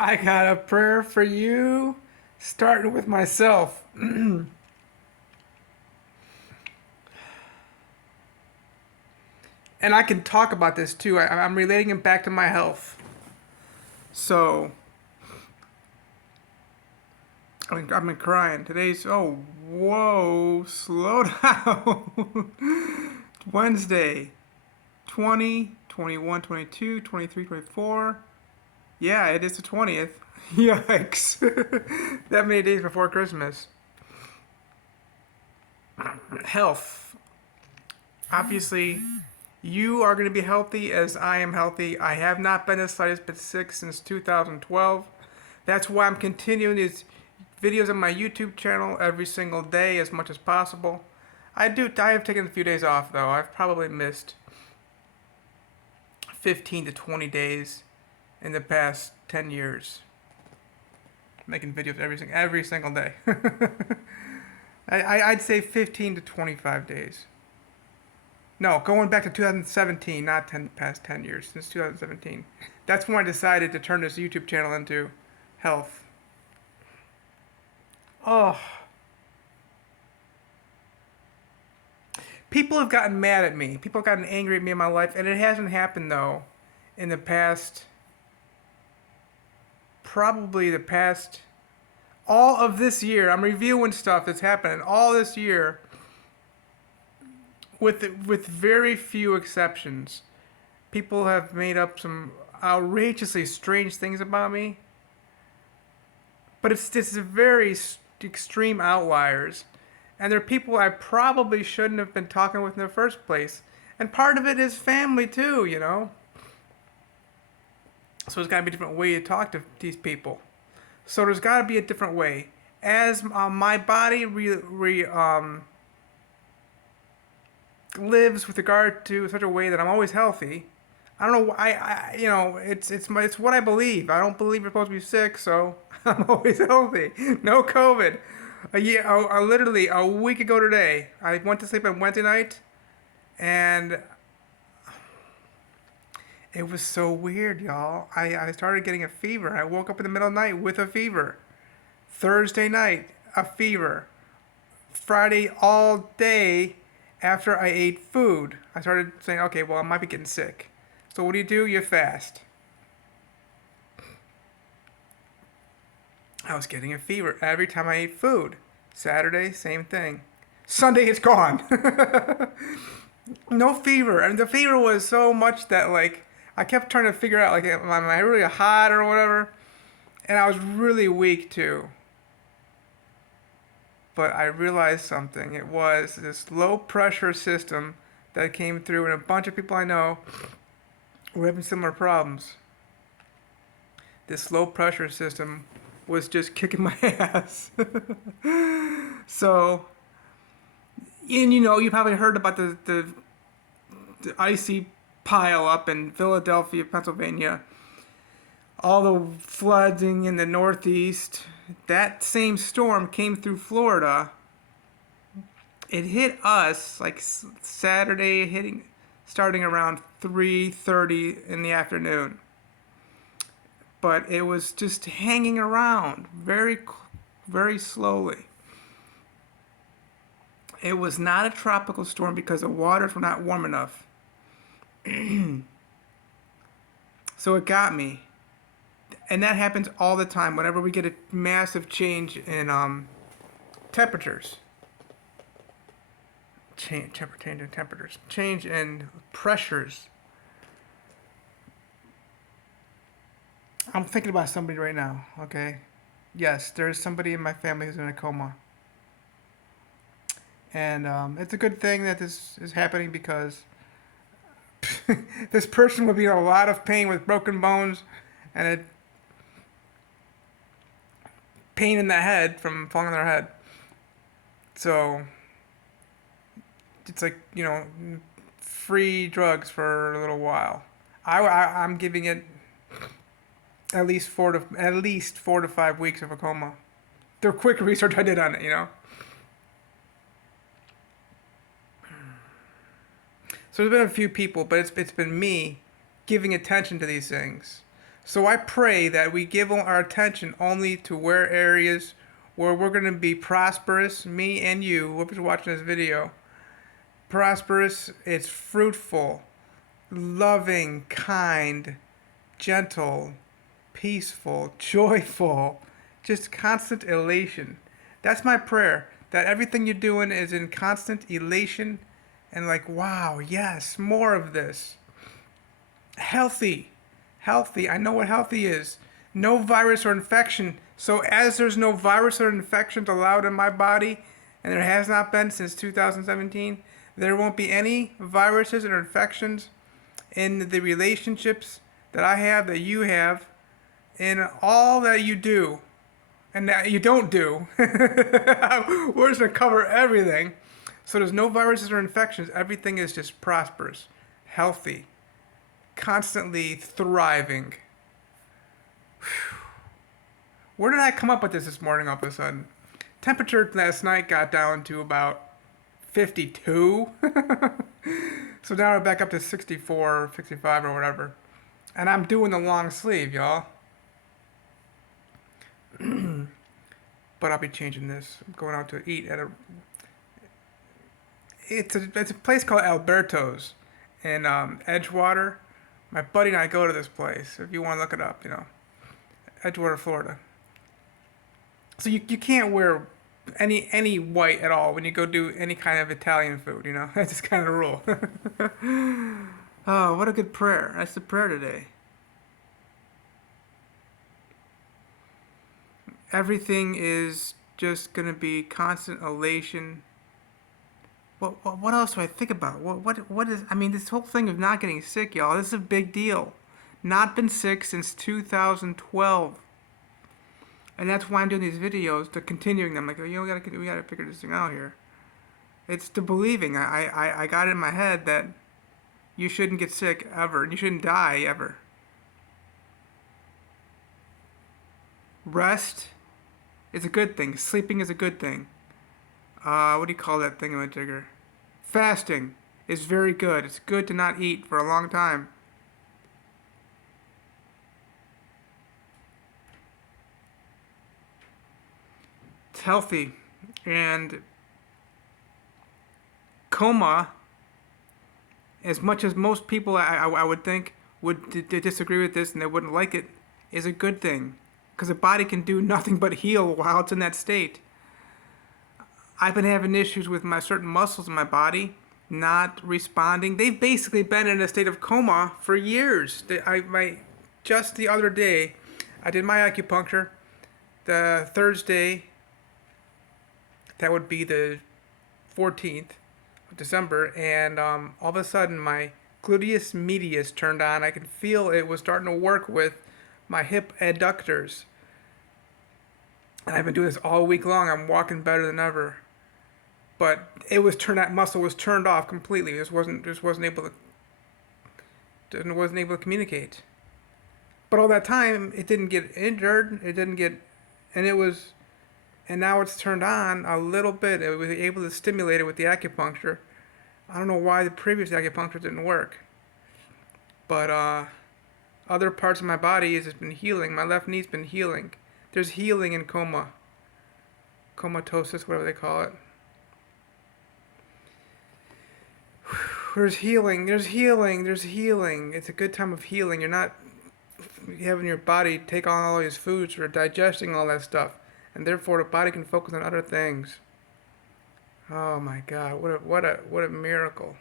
I got a prayer for you, starting with myself. And I can talk about this too. I'm relating it back to my health. So, I've been crying. Whoa, slow down. Wednesday, 20, 21, 22, 23, 24. Yeah, it is the 20th. Yikes. That many days before Christmas. Health. Obviously, you are going to be healthy as I am healthy. I have not been the slightest bit sick since 2012. That's why I'm continuing these videos on my YouTube channel every single day as much as possible. I have taken a few days off though. I've probably missed 15 to 20 days in the past 10 years. Making videos every single day. I'd say 15 to 25 days. No, going back to 2017, not past 10 years, since 2017. That's when I decided to turn this YouTube channel into health. Oh, people have gotten mad at me. People have gotten angry at me in my life, and it hasn't happened though in the past, probably the past, all of this year. I'm reviewing stuff that's happening all this year with very few exceptions. People have made up some outrageously strange things about me, but it's just very extreme outliers. And they're people I probably shouldn't have been talking with in the first place. And part of it is family too, you know? So there's got to be a different way to talk to these people. So there's got to be a different way. As my body lives with regard to such a way that I'm always healthy. I don't know. It's what I believe. I don't believe you're supposed to be sick, so I'm always healthy. No COVID. Literally a week ago today, I went to sleep on Wednesday night, and it was so weird, y'all. I started getting a fever. I woke up in the middle of the night with a fever. Thursday night, a fever. Friday all day after I ate food, I started saying, okay, well, I might be getting sick. So what do? You fast. I was getting a fever every time I ate food. Saturday, same thing. Sunday, it's gone. No fever. And the fever was so much that, like, I kept trying to figure out, like, am I really hot or whatever? And I was really weak, too. But I realized something. It was this low pressure system that came through, and a bunch of people I know were having similar problems. This low pressure system was just kicking my ass. So, and you know, you probably heard about the icy pile up in Philadelphia, Pennsylvania, all the flooding in the Northeast. That same storm came through Florida. It hit us like Saturday, starting around 3:30 in the afternoon. But it was just hanging around very slowly. It was not a tropical storm because the waters were not warm enough. So it got me. And that happens all the time whenever we get a massive change in temperatures. Change in temperatures. Change in pressures. I'm thinking about somebody right now, okay? Yes, there's somebody in my family who's in a coma. And it's a good thing that this is happening because this person would be in a lot of pain with broken bones and a pain in the head from falling on their head. So it's like, you know, free drugs for a little while. I'm giving it at least 4 to 5 weeks of a coma. The quick research I did on it, you know. So there's been a few people, but it's been me giving attention to these things. So I pray that we give our attention only to where areas where we're going to be prosperous, me and you, whoever's watching this video. Prosperous, it's fruitful, loving, kind, gentle, peaceful, joyful, just constant elation. That's my prayer. That everything you're doing is in constant elation and like, wow, yes, more of this. Healthy. Healthy. I know what healthy is. No virus or infection. So as there's no virus or infections allowed in my body, and there has not been since 2017, there won't be any viruses or infections in the relationships that I have, that you have, in all that you do and that you don't do. We're just going to cover everything. So there's no viruses or infections. Everything is just prosperous, healthy, constantly thriving. Where did I come up with this morning all of a sudden? Temperature last night got down to about 52. So now we're back up to 64, 65 or whatever. And I'm doing the long sleeve, y'all. But I'll be changing this. I'm going out to eat at it's a place called Alberto's in Edgewater. My buddy and I go to this place. If you want to look it up, Edgewater, Florida. So you can't wear any white at all when you go do any kind of Italian food. That's just kind of the rule. Oh, what a good prayer! That's the prayer today. Everything is just gonna be constant elation. What else do I think about? What is? I mean, this whole thing of not getting sick, y'all. This is a big deal. Not been sick since 2012, and that's why I'm doing these videos, to continuing them. Like, we gotta figure this thing out here. It's the believing. I got it in my head that you shouldn't get sick ever, and you shouldn't die ever. Rest is a good thing. Sleeping is a good thing. What do you call that thing, Jigger? Fasting is very good. It's good to not eat for a long time. It's healthy. And coma, as much as most people I would think would disagree with this and they wouldn't like it, is a good thing. Because the body can do nothing but heal while it's in that state. I've been having issues with my certain muscles in my body not responding. They've basically been in a state of coma for years. Just the other day, I did my acupuncture. The Thursday, that would be the 14th of December, and all of a sudden my gluteus medius turned on. I could feel it was starting to work with my hip adductors. And I've been doing this all week long. I'm walking better than ever. But that muscle was turned off completely. Wasn't able to communicate. But all that time, it didn't get injured. And now it's turned on a little bit. It was able to stimulate it with the acupuncture. I don't know why the previous acupuncture didn't work. But other parts of my body has been healing. My left knee's been healing. There's healing in comatosis, whatever they call it. There's healing. It's a good time of healing. You're not having your body take on all these foods or digesting all that stuff, and therefore the body can focus on other things. Oh my God! What a miracle!